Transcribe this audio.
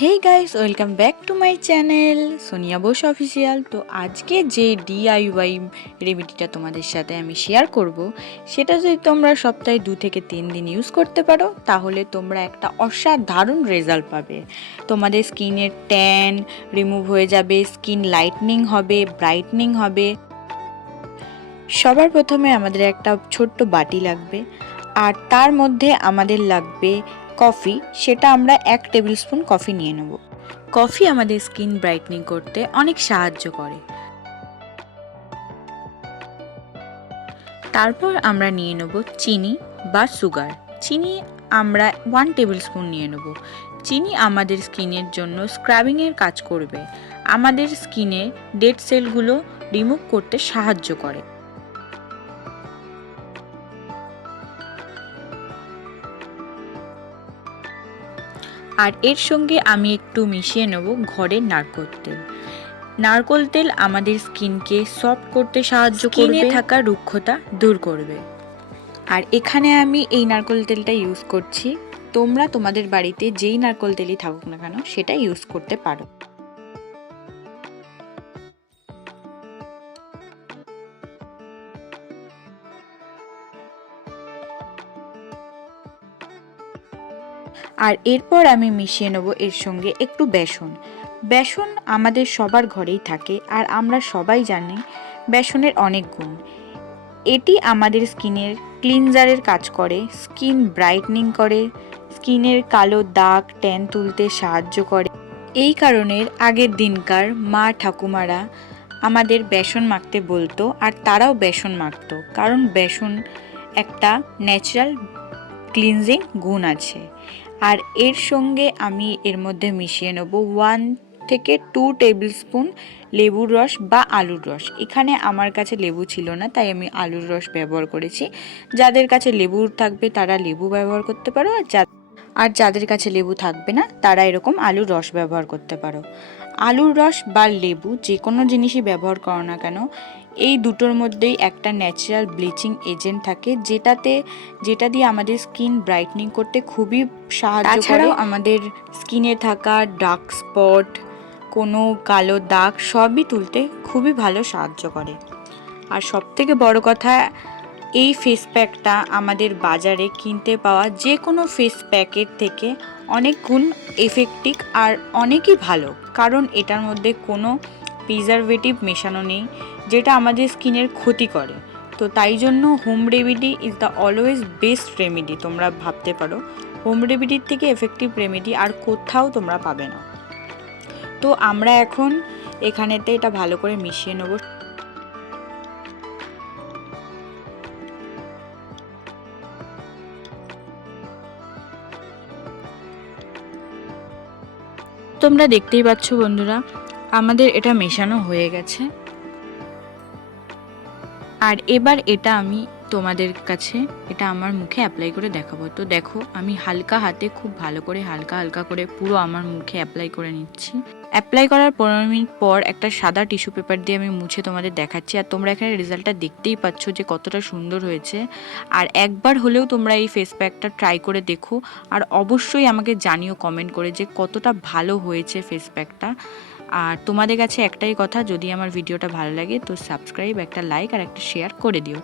Hey guys welcome back to my channel Sonia Bose official. তো আজকে যে ডিআইওয়াই রেমেডিটা তোমাদের সাথে আমি শেয়ার করব, সেটা যদি তোমরা সপ্তাহে 2 থেকে 3 দিন ইউজ করতে পারো তাহলে তোমরা একটা অসাধারণ রেজাল্ট পাবে। তোমাদের স্কিনের ট্যান রিমুভ হয়ে যাবে, স্কিন লাইটনিং হবে, ব্রাইটনিং হবে। সবার প্রথমে আমাদের একটা ছোট্ট বাটি লাগবে, আর তার মধ্যে আমাদের লাগবে কফি। সেটা আমরা 1 টেবিল স্পুন কফি নিয়ে নেব। কফি আমাদের স্কিন ব্রাইটনিং করতে অনেক সাহায্য করে। তারপর আমরা নিয়ে নেব চিনি বা সুগার। চিনি আমরা 1 টেবিল স্পুন নিয়ে নেব। চিনি আমাদের স্কিনের জন্য স্ক্রাবিংয়ের কাজ করবে, আমাদের স্কিনে ডেড সেলগুলো রিমুভ করতে সাহায্য করে। আর এর সঙ্গে আমি একটু মিশিয়ে নেব ঘরের নারকেল তেল। নারকেল তেল আমাদের স্কিনকে সফট করতে সাহায্য করবে, স্কিনে থাকা রুক্ষতা দূর করবে। আর এখানে আমি এই নারকেল তেলটা ইউজ করছি। তোমরা তোমাদের বাড়িতে যেই নারকেল তেলই থাকুক না কেন সেটা ইউজ করতে পারো। আর এরপর আমি মিশিয়ে নেব এর সঙ্গে একটু বেসন। বেসন আমাদের সবার ঘরেই থাকে, আর আমরা সবাই জানি বেসনের অনেক গুণ। এটি আমাদের স্কিনের ক্লিনজারের কাজ করে, স্কিন ব্রাইটনিং করে, স্কিনের কালো দাগ ট্যান তুলতে সাহায্য করে। এই কারণের আগের দিনকার মা ঠাকুমারা আমাদের বেসন মাখতে বলতো, আর তারাও বেসন মাখতো, কারণ বেসন একটা ন্যাচারাল ক্লিনজিং গুণ আছে। আর এর সঙ্গে আমি এর মধ্যে মিশিয়ে নেব 1 থেকে 2 টেবিল স্পুন লেবুর রস বা আলুর রস। এখানে আমার কাছে লেবু ছিল না, তাই আমি আলুর রস ব্যবহার করেছি। যাদের কাছে লেবু থাকবে তারা লেবু ব্যবহার করতে পারো, আর যাদের কাছে লেবু থাকবে না তারা এরকম আলুর রস ব্যবহার করতে পারো। আলুর রস বা লেবু যে কোনো জিনিসই ব্যবহার করো না কেন, এই দুটোর মধ্যেই একটা ন্যাচারাল ব্লিচিং এজেন্ট থাকে, যেটা দিয়ে আমাদের স্কিন ব্রাইটনিং করতে খুবই সাহায্য করে। তাছাড়াও আমাদের স্কিনে থাকা ডার্ক স্পট, কোনো কালো দাগ সবই তুলতে খুবই ভালো সাহায্য করে। আর সবথেকে বড় কথা, এই ফেস প্যাকটা আমাদের বাজারে কিনতে পাওয়া যে কোনো ফেস প্যাকের থেকে অনেক গুণ এফেক্টিভ আর অনেকই ভালো, কারণ এটার মধ্যে কোনো প্রিজারভেটিভ মেশানো নেই যেটা আমাদের স্কিনের ক্ষতি করে। তো তাই জন্য home remedy is the always best remedy. তোমরা ভাবতে পারো হোম রেমেডির থেকে এফেক্টিভ রেমেডি আর কোথাও তোমরা পাবে না। তো আমরা এখন এখানেতে এটা ভালো করে মিশিয়ে নেব। তোমরা দেখতেই পাচ্ছ বন্ধুরা, আমাদের এটা মেশানো হয়ে গেছে। আর এবার এটা আমি তোমাদের কাছে এটা আমার মুখে অ্যাপ্লাই করে দেখাবো। তো দেখো, আমি হালকা হাতে খুব ভালো করে হালকা হালকা করে পুরো আমার মুখে অ্যাপ্লাই করে নিচ্ছি। অ্যাপ্লাই করার 15 মিনিট পর একটা সাদা টিস্যু পেপার দিয়ে আমি মুছে তোমাদের দেখাচ্ছি। আর তোমরা এখানে রেজাল্টটা দেখতেই পাচ্ছ যে কতটা সুন্দর হয়েছে। আর একবার হলেও তোমরা এই ফেস প্যাকটা ট্রাই করে দেখো, আর অবশ্যই আমাকে জানিও কমেন্ট করে যে কতটা ভালো হয়েছে ফেস প্যাকটা। আর তোমাদের কাছে একটাই কথা, যদি আমার ভিডিওটা ভালো লাগে তো সাবস্ক্রাইব, একটা লাইক আর একটা শেয়ার করে দিও।